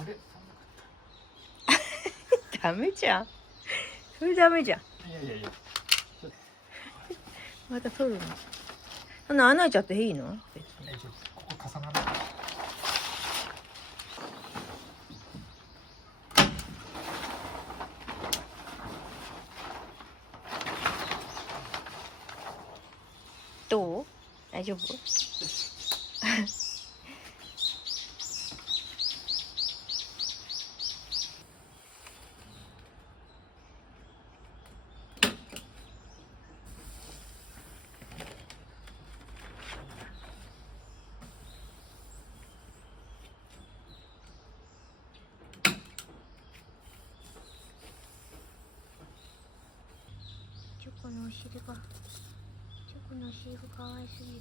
あれダメじゃん。それダメじゃん。いやいやいや。また取るの。そんな穴開いちゃっていいの？別に。ここ重なる。どう？大丈夫？チョコのお尻が、チョコのお尻が可愛すぎる。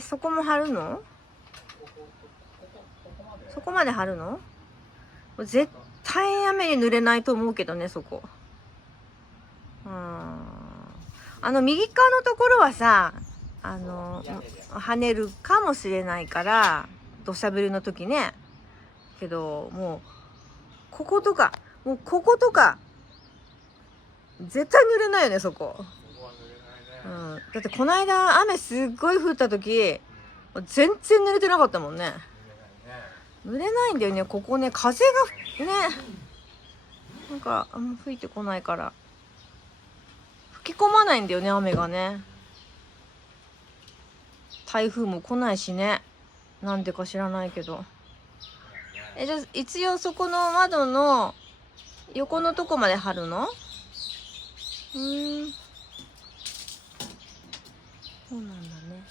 そこも貼るの？そこまで貼るの？絶対雨に濡れないと思うけどね、そこ。右側のところはさ、跳ねるかもしれないから、土砂降りの時ね。けど、もう、こことか、絶対濡れないよね、そこ。だってこの間雨すっごい降った時、全然濡れてなかったもんね。濡れないんだよね、ここね、風がね、なんか吹いてこないから。吹き込まないんだよね、雨がね。台風も来ないしね。なんでか知らないけど。じゃあ一応そこの窓の横のとこまで貼るの？そうなんだね。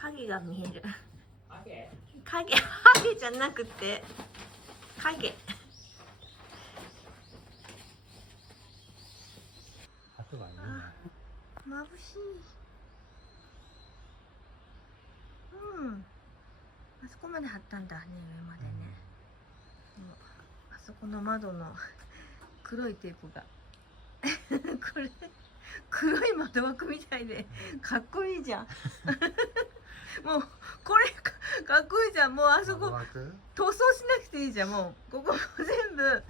影が見える。ハゲじゃなくて影。眩しい。あそこまで貼ったんだね、上までね。あそこの窓の黒いテープがこれ黒い窓枠みたいでかっこいいじゃんもうこれかっこいいじゃん。もうあそこ塗装しなくていいじゃん。もうここも全部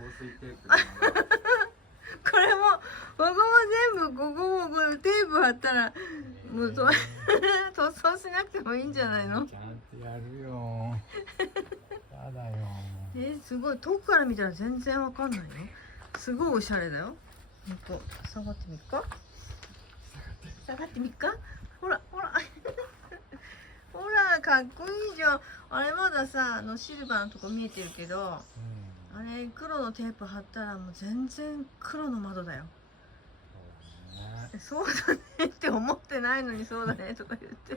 これもここも全部ここもテープ貼ったらもう塗装しなくてもいいんじゃないの？ちゃんとやるよやだよ。すごい遠くから見たら全然わかんないよ。すごいおしゃれだよ。ほんと下がってみっか。ほらほらかっこいいじゃん。あれまださシルバーのとこ見えてるけど、あれ黒のテープ貼ったらもう全然黒の窓だよ。そうだねって思ってないのにそうだねとか言って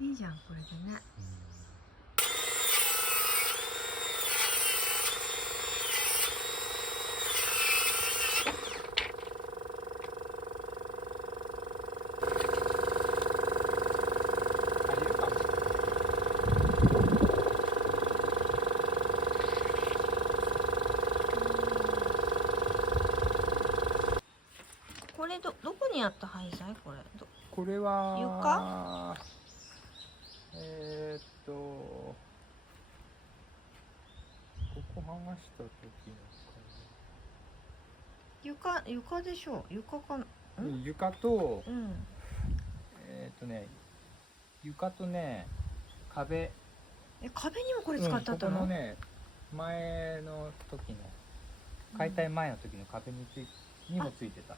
いいじゃんこれでね。これどこにあった廃材？これは床？ここ剥がした時の床でしょ。床かな。床と床とね壁。壁にもこれ使ったの？ここのね前の時の解体前の時の壁にもついてた。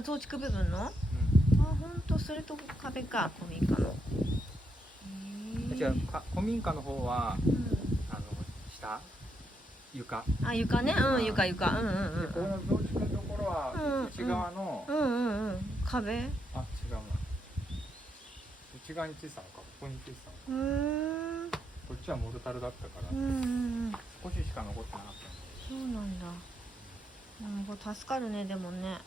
増築部分の？ほんとそれと壁か、古民家の。じゃあ古民家の方は下床。床ね。床。この増築のところは内側の壁？違うな。内側についてたのか、ここについてたのか。こっちはモルタルだったから少ししか残ってなかった。そうなんだ。これ助かるね、でもね。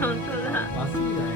本当だ。まっすぐだよ。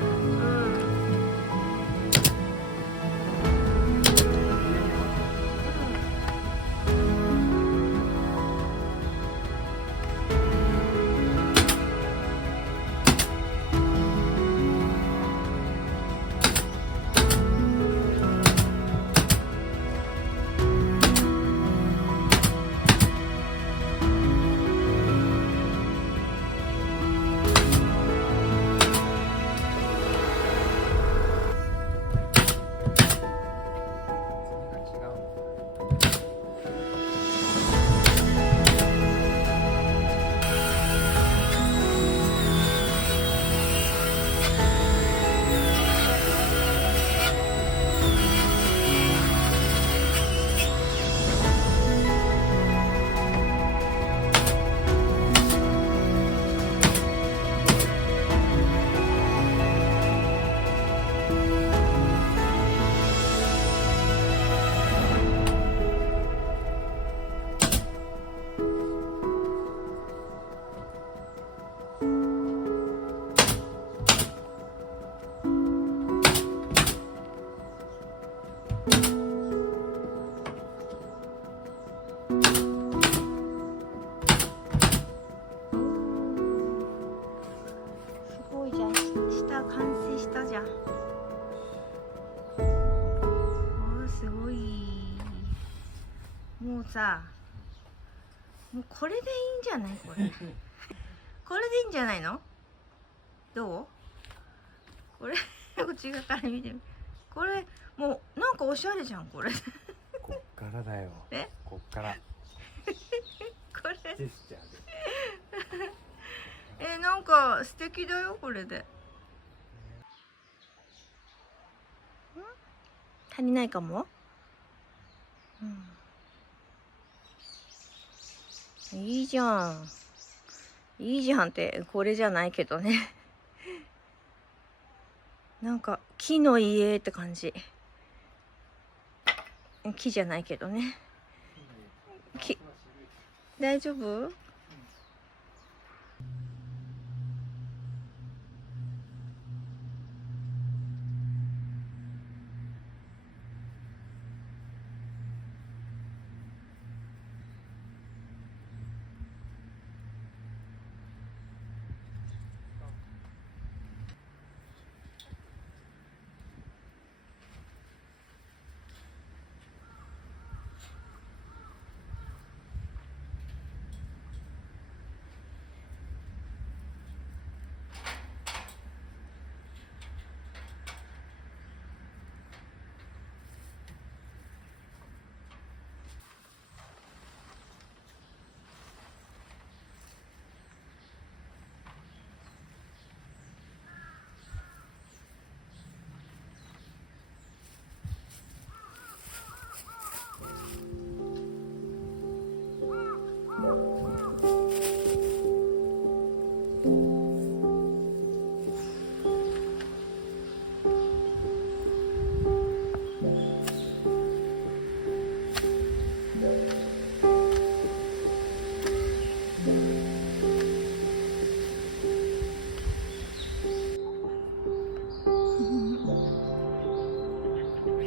もうさ、もうこれでいいんじゃないこれ。これでいいんじゃないの？どう？これこっち側から見てみ。これもうなんかおしゃれじゃんこれ。こっからだよ。え？こっから。これジェスチャーで。なんか素敵だよこれで。足りないかも。いいじゃん。いいじゃんってこれじゃないけどね。なんか木の家って感じ。木じゃないけどね。大丈夫？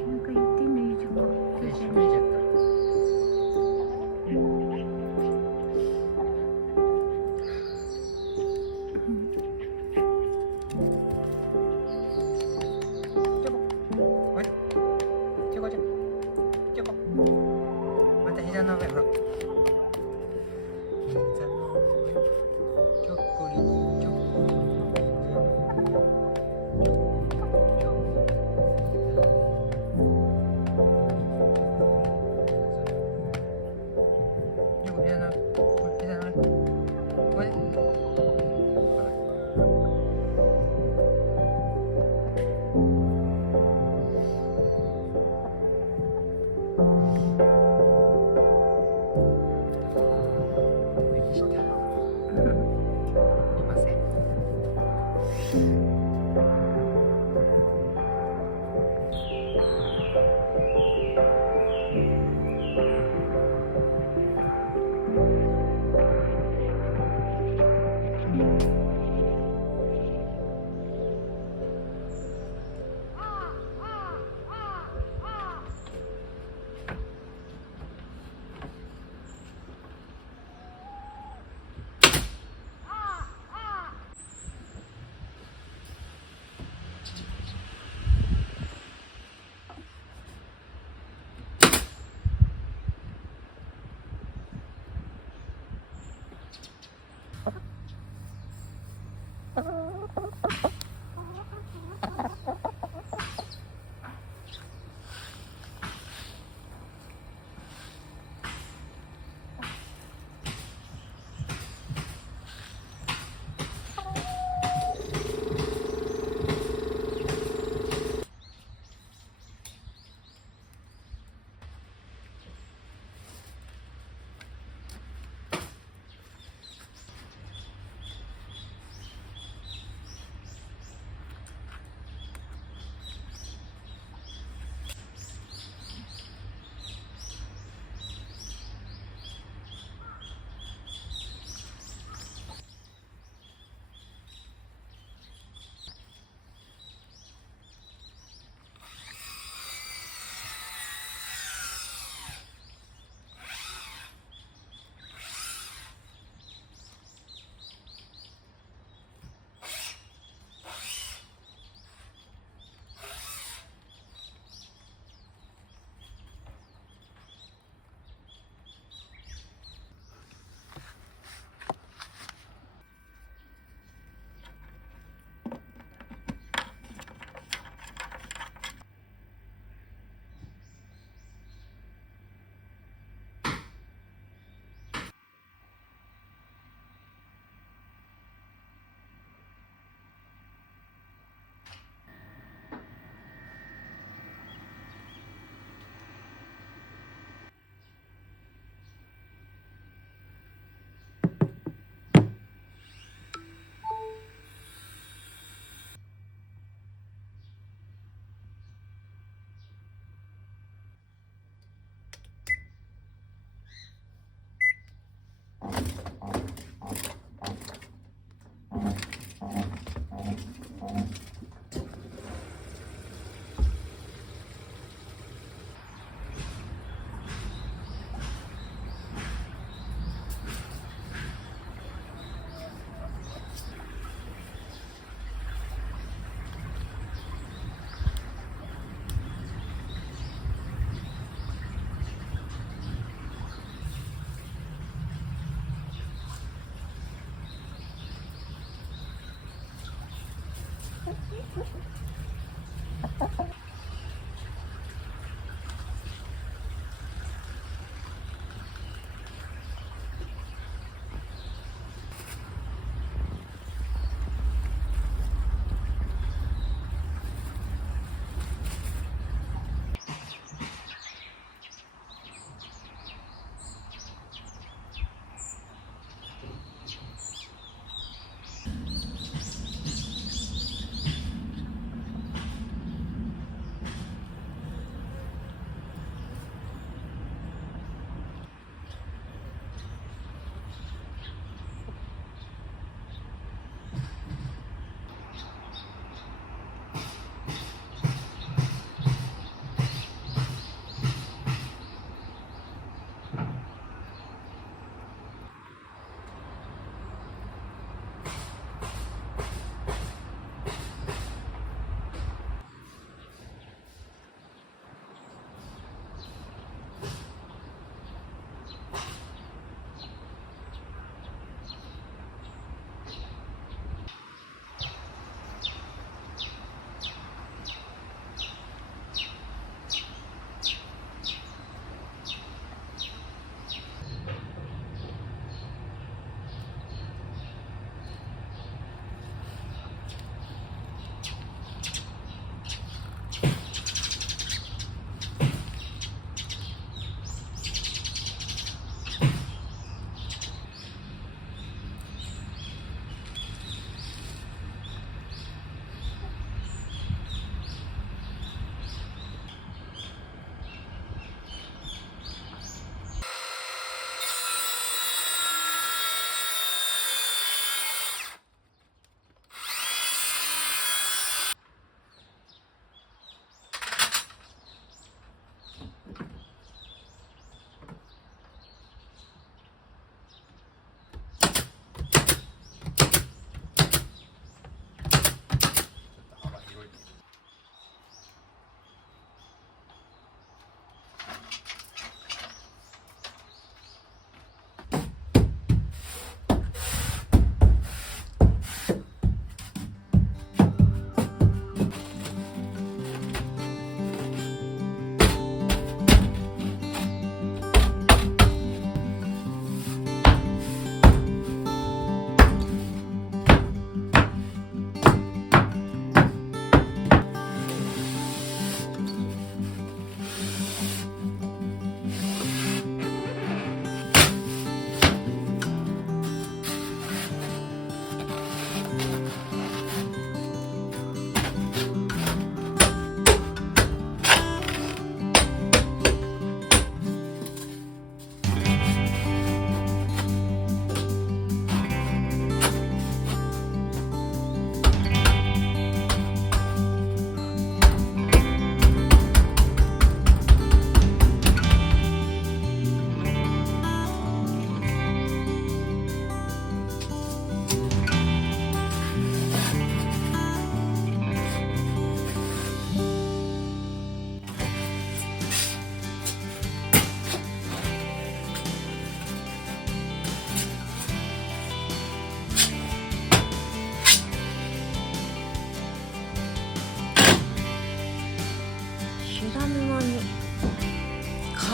なんか言ってんのいいじゃん。また膝の上、ほら。膝の上。ひょっこり、ひょっこり。右下。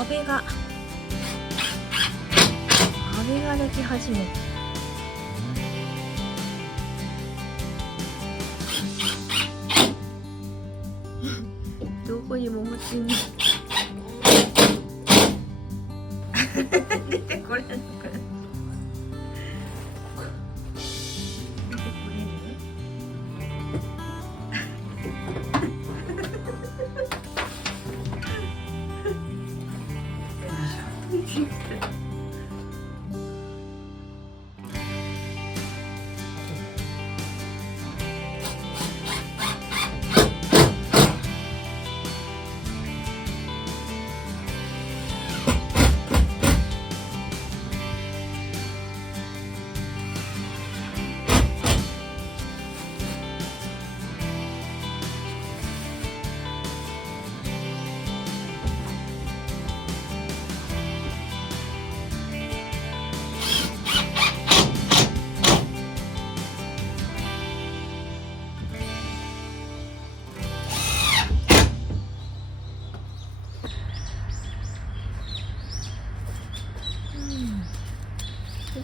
壁ができ始めた。どこにも落ちない。出てこれんのかな。出てこれる？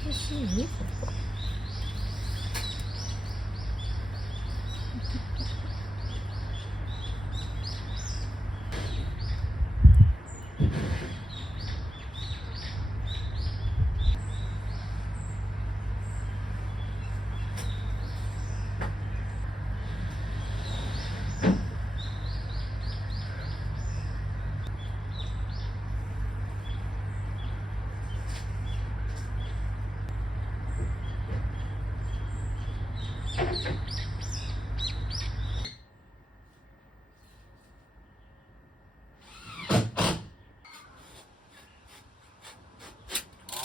涼しい？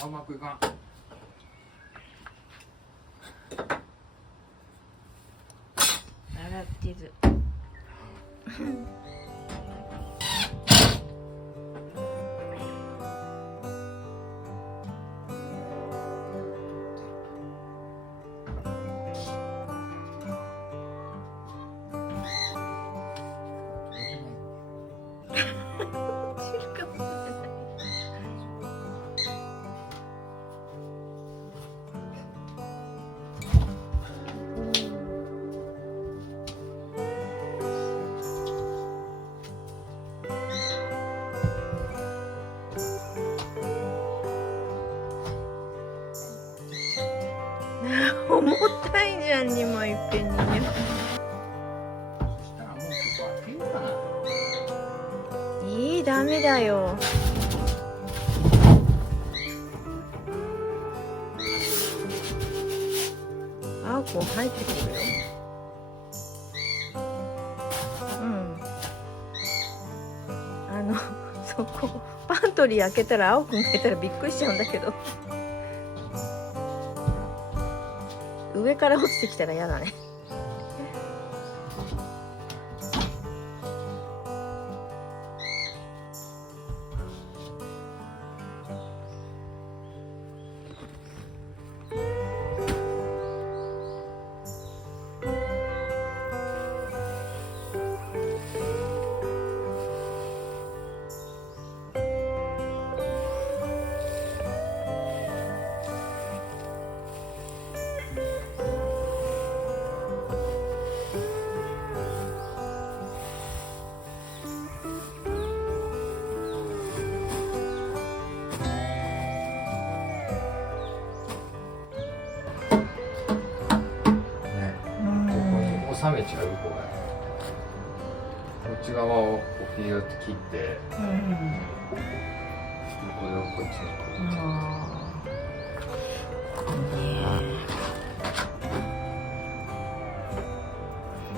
うまくいかん。洗ってる。重たいじゃん、2枚いっぺんにね。そしたらもうそこ開けようかな。いい、ダメだよ。あーこ入ってくるよ。うん。そこパントリー開けたら青くんがいたらびっくりしちゃうんだけど。上から落ちてきたら嫌だね。冷めちゃうこれ。こっち側をこうピューって切って、これをこっちに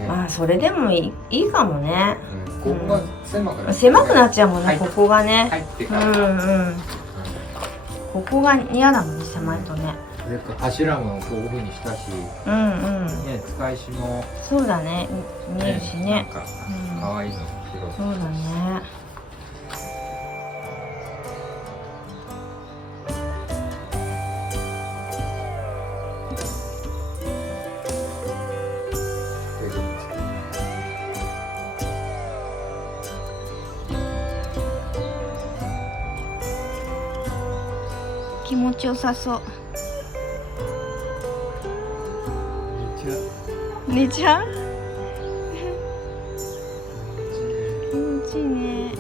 まあそれでもいいかもね。ここが狭くなっちゃうもんね、ここがね。入ってから。ここが嫌だもんね、狭いとね。柱もこういう風にしたし、ね、使いしもそうだね、見えるしね。なんか可愛いの広い。そうだね。気持ちよさそう。寝ちゃう？気持ちいいね。